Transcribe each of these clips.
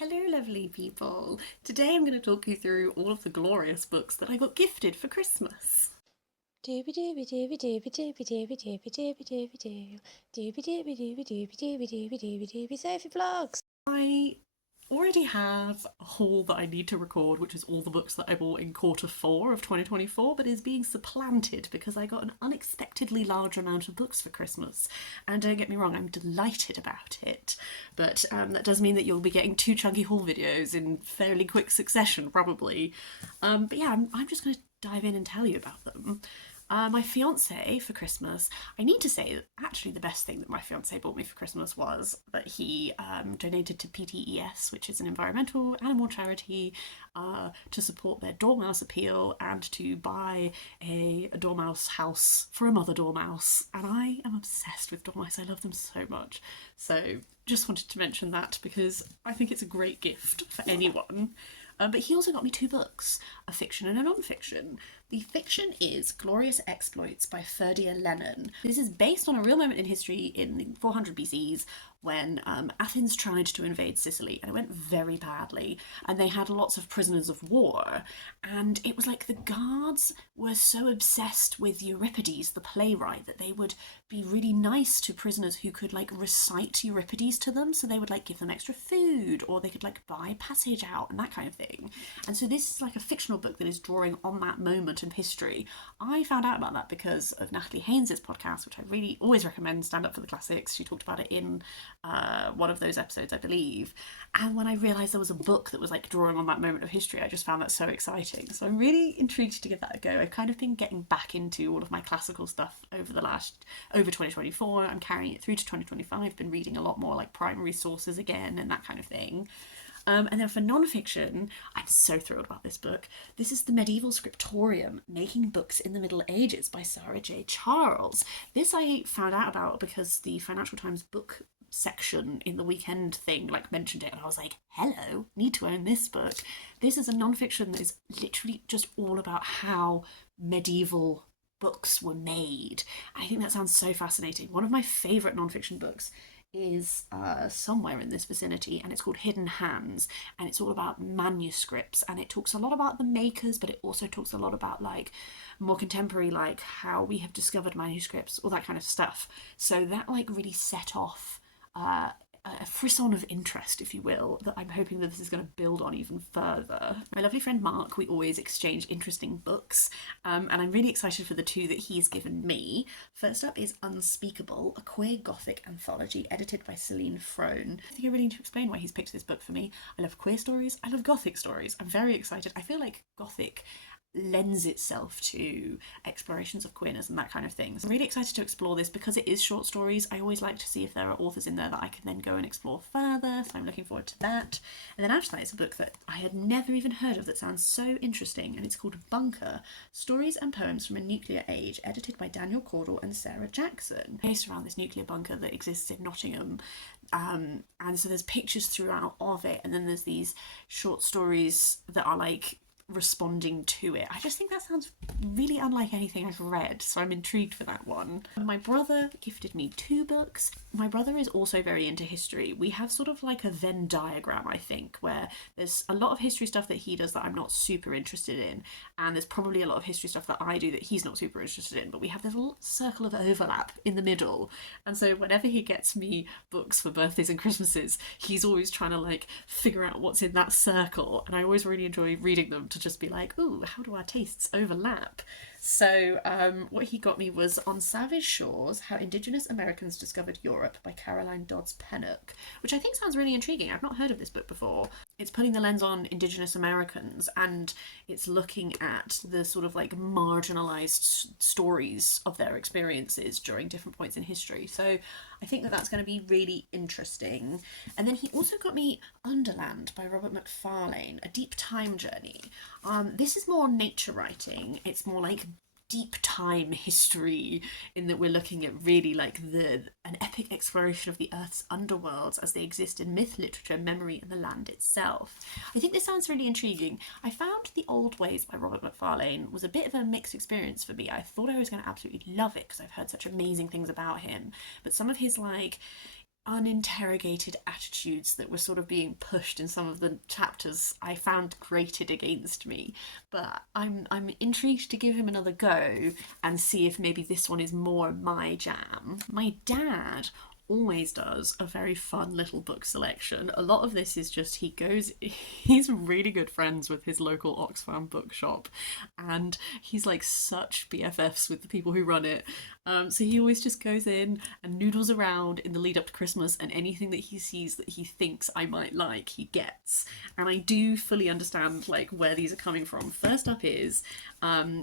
Hello, lovely people. Today I'm going to talk you through all of the glorious books that I got gifted for Christmas. Dooby dooby dooby dooby dooby dooby dooby dooby dooby doo. Dooby dooby dooby dooby dooby dooby dooby dooby Sophie vlogs. I already have a haul that I need to record, which is all the books that I bought in quarter 4 of 2024, but is being supplanted because I got an unexpectedly large amount of books for Christmas. And don't get me wrong, I'm delighted about it, but that does mean that you'll be getting two chunky haul videos in fairly quick succession, probably. But yeah, I'm just going to dive in and tell you about them. My fiance for Christmas, I need to say that actually the best thing that my fiance bought me for Christmas was that he donated to PTES, which is an environmental animal charity, to support their dormouse appeal and to buy a dormouse house for a mother dormouse. And I am obsessed with dormice, I love them so much. So just wanted to mention that because I think it's a great gift for anyone. But he also got me two books, a fiction and a non-fiction. The fiction is Glorious Exploits by Ferdia Lennon. This is based on a real moment in history in 400 BCs when Athens tried to invade Sicily and it went very badly and they had lots of prisoners of war, and it was like the guards were so obsessed with Euripides the playwright that they would be really nice to prisoners who could like recite Euripides to them, so they would like give them extra food or they could like buy passage out and that kind of thing. And so this is like a fictional book that is drawing on that moment in history. I found out about that because of Natalie Haynes's podcast, which I really always recommend, Stand Up for the Classics. She talked about it in one of those episodes, I believe. And when I realised there was a book that was like drawing on that moment of history, I just found that so exciting. So I'm really intrigued to give that a go. I've kind of been getting back into all of my classical stuff over 2024. I'm carrying it through to 2025. Been reading a lot more like primary sources again and that kind of thing. And then for non-fiction, I'm so thrilled about this book. This is The Medieval Scriptorium, Making Books in the Middle Ages by Sara J. Charles. This I found out about because the Financial Times book section in the weekend thing like mentioned it, and I was like, hello, need to own this book. This is a non-fiction that is literally just all about how medieval books were made. I think that sounds so fascinating. One of my favourite non-fiction books is somewhere in this vicinity, and it's called Hidden Hands, and it's all about manuscripts, and it talks a lot about the makers, but it also talks a lot about like more contemporary, like how we have discovered manuscripts, all that kind of stuff. So that like really set off a frisson of interest, if you will, that I'm hoping that this is going to build on even further. My lovely friend Mark, we always exchange interesting books, and I'm really excited for the two that he's given me. First up is Unspeakable, a queer Gothic anthology edited by Celine Frohn. I think I really need to explain why he's picked this book for me. I love queer stories, I love Gothic stories. I'm very excited. I feel like Gothic lends itself to explorations of queerness and that kind of thing. So I'm really excited to explore this because it is short stories. I always like to see if there are authors in there that I can then go and explore further, so I'm looking forward to that. And then after that is a book that I had never even heard of that sounds so interesting, and it's called Bunker, Stories and Poems from a Nuclear Age, edited by Daniel Cordle and Sarah Jackson. Based around this nuclear bunker that exists in Nottingham, and so there's pictures throughout of it, and then there's these short stories that are like responding to it. I just think that sounds really unlike anything I've read, so I'm intrigued for that one. My brother gifted me two books. My brother is also very into history. We have sort of like a Venn diagram, I think, where there's a lot of history stuff that he does that I'm not super interested in, and there's probably a lot of history stuff that I do that he's not super interested in, but we have this little circle of overlap in the middle. And so whenever he gets me books for birthdays and Christmases, he's always trying to like figure out what's in that circle, and I always really enjoy reading them to just be like, ooh, how do our tastes overlap? So what he got me was On Savage Shores, How Indigenous Americans Discovered Europe by Caroline Dodds Pennock, which I think sounds really intriguing. I've not heard of this book before. It's putting the lens on Indigenous Americans, and it's looking at the sort of like marginalised stories of their experiences during different points in history. So I think that that's going to be really interesting. And then he also got me Underland by Robert McFarlane, a deep time journey. This is more nature writing. It's more like deep time history, in that we're looking at really like an epic exploration of the Earth's underworlds as they exist in myth, literature, memory, and the land itself. I think this sounds really intriguing. I found The Old Ways by Robert McFarlane was a bit of a mixed experience for me. I thought I was going to absolutely love it because I've heard such amazing things about him, but some of his like uninterrogated attitudes that were sort of being pushed in some of the chapters I found grated against me. But I'm intrigued to give him another go and see if maybe this one is more my jam. My dad always does a very fun little book selection. A lot of this is just he's really good friends with his local Oxfam bookshop, and he's like such BFFs with the people who run it. So he always just goes in and noodles around in the lead up to Christmas, and anything that he sees that he thinks I might like, he gets. And I do fully understand like where these are coming from. First up is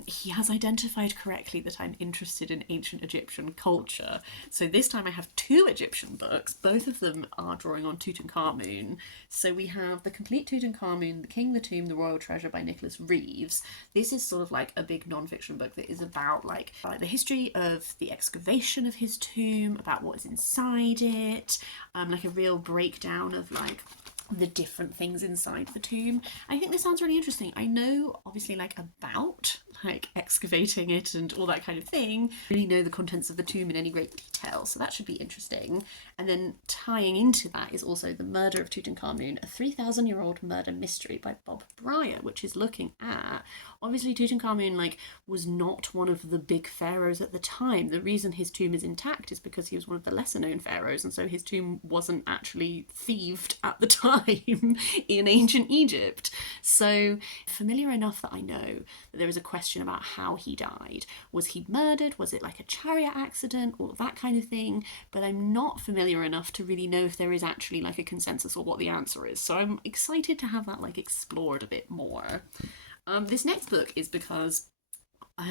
he has identified correctly that I'm interested in ancient Egyptian culture. So this time I have two Egyptian books. Both of them are drawing on Tutankhamun. So we have The Complete Tutankhamun, The King, the Tomb, the Royal Treasure by Nicholas Reeves. This is sort of like a big non-fiction book that is about like the history of the excavation of his tomb, about what is inside it, like a real breakdown of like the different things inside the tomb. I think this sounds really interesting. I know obviously like about like excavating it and all that kind of thing. Really know the contents of the tomb in any great detail, so that should be interesting. And then tying into that is also The Murder of Tutankhamun, a 3,000-year-old murder mystery by Bob Brier, which is looking at obviously Tutankhamun like was not one of the big pharaohs at the time. The reason his tomb is intact is because he was one of the lesser known pharaohs, and so his tomb wasn't actually thieved at the time in ancient Egypt. So familiar enough that I know that there is a question about how he died. Was he murdered? Was it like a chariot accident? All of that kind of thing. But I'm not familiar enough to really know if there is actually like a consensus or what the answer is. So I'm excited to have that like explored a bit more. This next book is because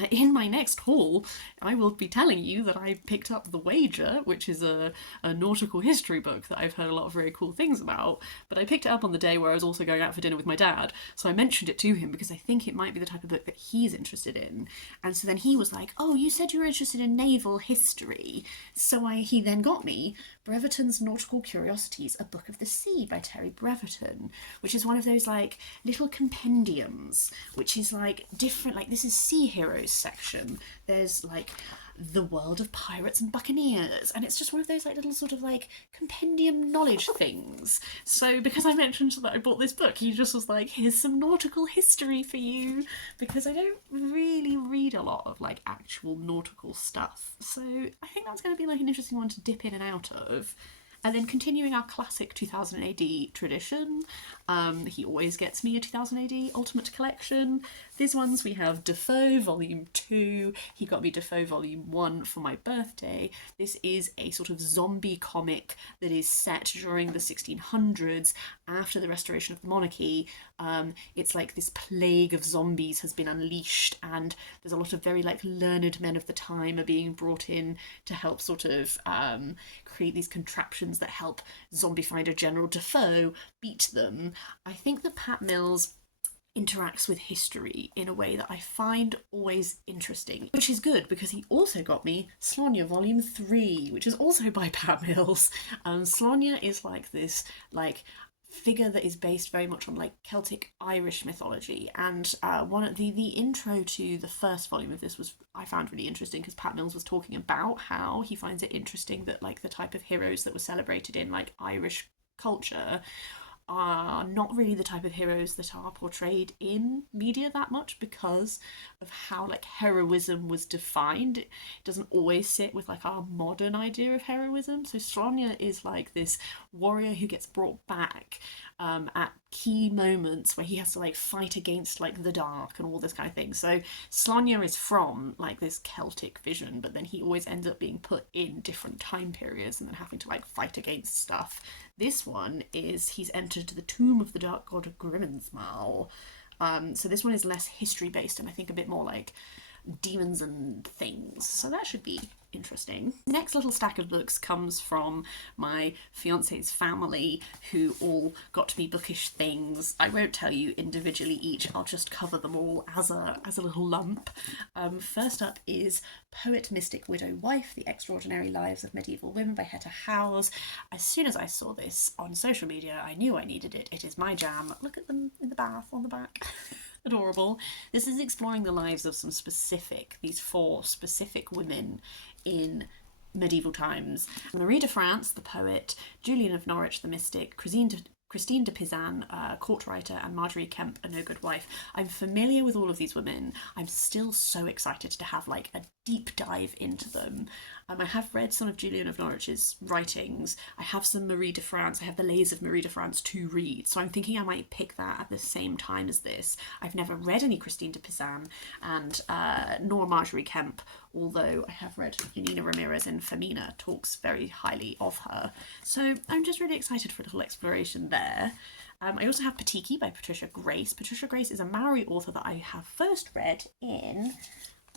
in my next haul, I will be telling you that I picked up The Wager, which is a nautical history book that I've heard a lot of very cool things about, but I picked it up on the day where I was also going out for dinner with my dad, so I mentioned it to him because I think it might be the type of book that he's interested in. And so then he was like, oh, you said you were interested in naval history. So he then got me Breverton's Nautical Curiosities, A Book of the Sea by Terry Breverton, which is one of those like little compendiums, which is like different, like this is sea heroes section. There's like the world of pirates and buccaneers, and it's just one of those like little sort of like compendium knowledge things. So because I mentioned that I bought this book, he just was like, here's some nautical history for you, because I don't really read a lot of like actual nautical stuff, so I think that's going to be like an interesting one to dip in and out of. And then continuing our classic 2000 AD tradition, he always gets me a 2000 AD Ultimate Collection. These ones we have Defoe Volume 2, he got me Defoe Volume 1 for my birthday. This is a sort of zombie comic that is set during the 1600s after the restoration of the monarchy. It's like this plague of zombies has been unleashed, and there's a lot of very like learned men of the time are being brought in to help sort of create these contraptions that help zombie finder General Defoe beat them. I think that Pat Mills interacts with history in a way that I find always interesting, which is good because he also got me Slaine Volume 3, which is also by Pat Mills. Slaine is like this like figure that is based very much on like Celtic Irish mythology, and one of the intro to the first volume of this was I found really interesting because Pat Mills was talking about how he finds it interesting that like the type of heroes that were celebrated in like Irish culture are not really the type of heroes that are portrayed in media that much because of how like heroism was defined. It doesn't always sit with like our modern idea of heroism. So Slaine is like this warrior who gets brought back at key moments where he has to like fight against like the dark and all this kind of thing. So Slaine is from like this Celtic vision, but then he always ends up being put in different time periods and then having to like fight against stuff. This one is he's entered the tomb of the dark god Grimensmal. So this one is less history based and I think a bit more like demons and things. So that should be interesting. Next little stack of books comes from my fiance's family, who all got me bookish things. I won't tell you individually each, I'll just cover them all as a little lump. First up is Poet, Mystic, Widow, Wife, The Extraordinary Lives of Medieval Women by Hetta. As soon as I saw this on social media, I knew I needed it. It is my jam. Look at them in the bath on the back. Adorable. This is exploring the lives of these 4 specific women in medieval times. Marie de France, the poet, Julian of Norwich, the mystic, Christine de Pizan, court writer, and Marjorie Kemp, a no-good wife. I'm familiar with all of these women. I'm still so excited to have like a deep dive into them. I have read some of Julian of Norwich's writings. I have some Marie de France. I have the Lays of Marie de France to read, so I'm thinking I might pick that at the same time as this. I've never read any Christine de Pizan and nor Marjorie Kemp, although I have read Yanina Ramirez in Femina talks very highly of her. So I'm just really excited for a little exploration there. I also have Potiki by Patricia Grace. Patricia Grace is a Maori author that I have first read in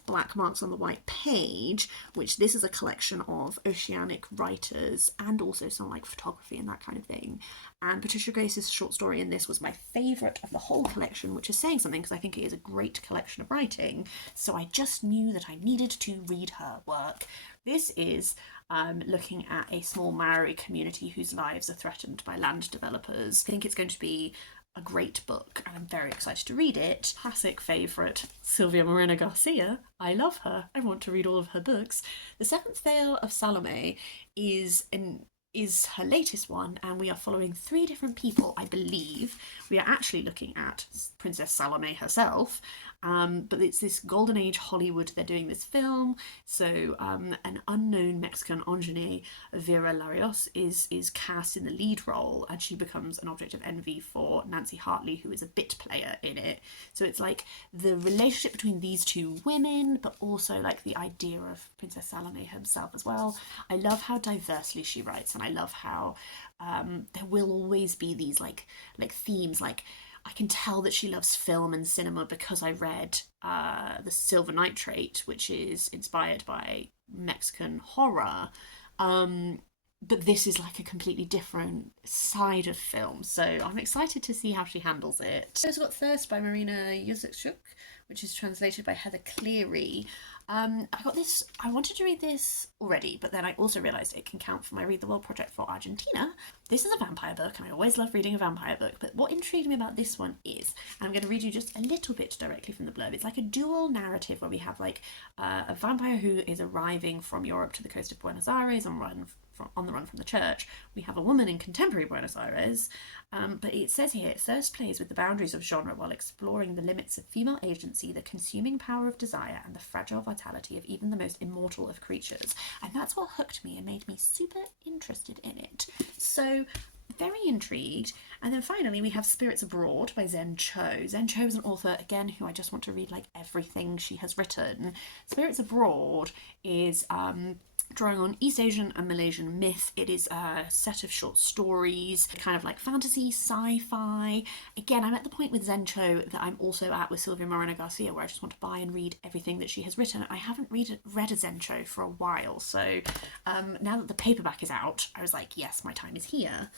Black Marks on the White Page, which this is a collection of oceanic writers and also some like photography and that kind of thing. And Patricia Grace's short story in this was my favourite of the whole collection, which is saying something because I think it is a great collection of writing. So I just knew that I needed to read her work. This is looking at a small Maori community whose lives are threatened by land developers. I think it's going to be a great book and I'm very excited to read it. Classic favourite, Silvia Moreno Garcia. I love her. I want to read all of her books. The Seventh Veil of Salome is her latest one, and we are following 3 different people, I believe. We are actually looking at Princess Salome herself, but it's this Golden Age Hollywood. They're doing this film, so an unknown Mexican ingenue, Vera Larios, is cast in the lead role, and she becomes an object of envy for Nancy Hartley, who is a bit player in it. So it's like the relationship between these 2 women, but also like the idea of Princess Salome herself as well. I love how diversely she writes, and I love how there will always be these like themes. Like I can tell that she loves film and cinema because I read The Silver Nitrate, which is inspired by Mexican horror. But this is like a completely different side of film, so I'm excited to see how she handles it. I also got Thirst by Marina Yuzachuk, which is translated by Heather Cleary. I got this, I wanted to read this already, but then I also realised it can count for my Read the World project for Argentina. This is a vampire book, and I always love reading a vampire book, but what intrigued me about this one is, and I'm going to read you just a little bit directly from the blurb, it's like a dual narrative where we have like a vampire who is arriving from Europe to the coast of Buenos Aires on the run from the church. We have a woman in contemporary Buenos Aires, but it says here, Thirst plays with the boundaries of genre while exploring the limits of female agency, the consuming power of desire, and the fragile vitality of even the most immortal of creatures. And that's what hooked me and made me super interested in it. So very intrigued. And then finally we have Spirits Abroad by Zen Cho. Zen Cho is an author, again, who I just want to read like everything she has written. Spirits Abroad is drawing on East Asian and Malaysian myth. It is a set of short stories, kind of like fantasy, sci-fi. Again, I'm at the point with Zen Cho that I'm also at with Silvia Moreno Garcia, where I just want to buy and read everything that she has written. I haven't read a Zen Cho for a while, so now that the paperback is out, I was like, yes, my time is here.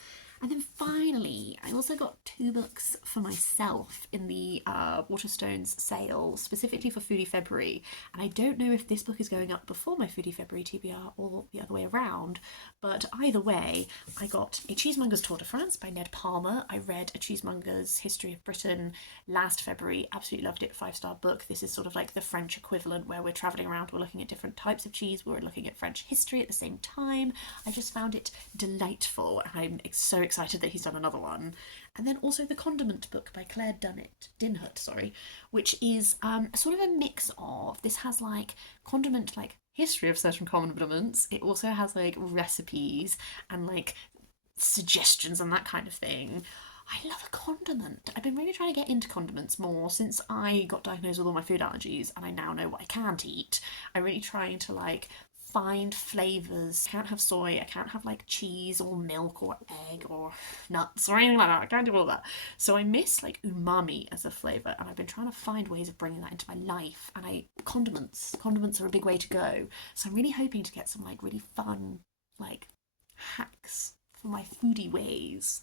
And then finally, I also got 2 books for myself in the Waterstones sale, specifically for Foodie February. And I don't know if this book is going up before my Foodie February TBR or the other way around, but either way, I got A Cheesemonger's Tour de France by Ned Palmer. I read A Cheesemonger's History of Britain last February, absolutely loved it, 5-star book. This is sort of like the French equivalent where we're travelling around, we're looking at different types of cheese, we're looking at French history at the same time. I just found it delightful, and I'm so excited that he's done another one. And then also The Condiment Book by Claire Dinhut, which is sort of a mix of, this has like condiment, like history of certain condiments. It also has like recipes and like suggestions and that kind of thing. I love a condiment. I've been really trying to get into condiments more since I got diagnosed with all my food allergies and I now know what I can't eat. I'm really trying to like find flavours. I can't have soy, I can't have like cheese or milk or egg or nuts or anything like that. I can't do all that. So I miss like umami as a flavour, and I've been trying to find ways of bringing that into my life, and condiments are a big way to go. So I'm really hoping to get some like really fun like hacks for my foodie ways.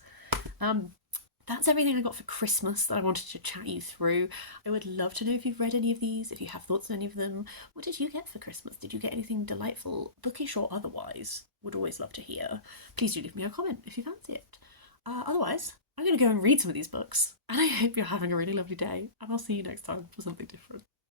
That's everything I got for Christmas that I wanted to chat you through. I would love to know if you've read any of these, if you have thoughts on any of them. What did you get for Christmas? Did you get anything delightful, bookish or otherwise? Would always love to hear. Please do leave me a comment if you fancy it. Otherwise, I'm going to go and read some of these books, and I hope you're having a really lovely day, and I'll see you next time for something different.